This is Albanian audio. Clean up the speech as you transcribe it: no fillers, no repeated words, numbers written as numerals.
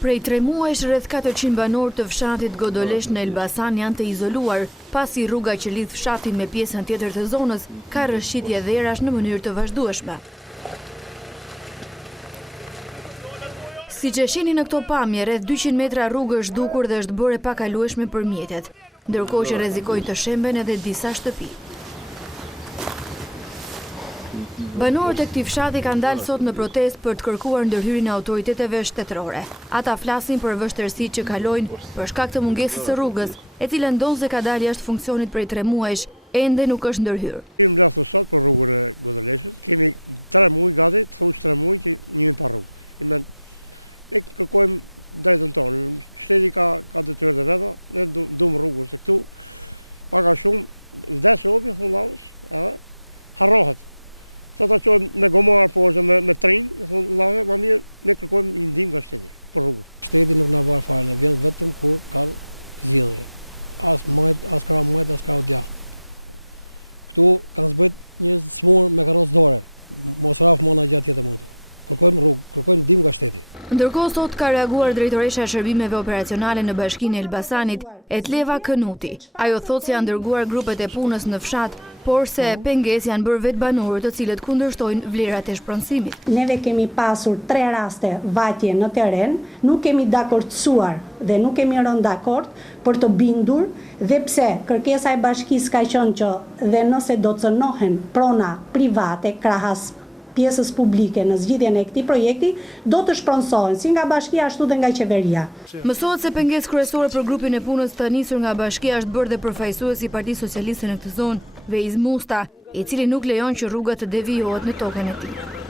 Prej 3 muajsh rreth 400 banor të fshatit Godolesh në Elbasan janë të izoluar, pasi rruga që lidh fshatin me pjesën tjetër të zonës ka rrëshqitje dherash në mënyrë të vazhdueshme. Siç e shihni në këto pamje, rreth 200 metra rrugë është dukur dhe është bërë e pakalueshme për mjetet, ndërkohë që rrezikojnë të shemben edhe disa shtëpi. Banorët e këtij fshati kanë dalë sot në protestë për të kërkuar ndërhyrjen e autoriteteve shtetërore. Ata flasin për vështirësitë që kalojnë për shkak të mungesës së rrugës, e cila ndonse ka dalë jashtë funksionit prej 3 muajsh, ende nuk është ndërhyrë. Ndërkohë sot ka reaguar drejtoresha e shërbimeve operacionale në Bashkinë e Elbasanit, Etleva Kënuti. Ajo thotë se janë dërguar grupet e punës në fshat, por se pengesë janë bërë vetë banorët të cilët kundërshtojnë vlerat e shpronësimit. Neve kemi pasur 3 raste vajtje në teren, nuk kemi dakordsuar dhe nuk kemi rënë dakord për të bindur, dhe pse kërkesa e bashkisë ka qenë që dhe nëse do të cënohen prona private krahas pjesës publike në zgjidhjen e këtij projekti, do të shpronësohen si nga bashkia ashtu dhe nga qeveria. Mësohet se pengesë kryesore për grupin e punës të nisur nga bashkia është bërë dhe përfaqësuesi i Partisë Socialiste në këtë zonë, Veiz Musta, i cili nuk lejon që rruga të devijohet në tokën e tij.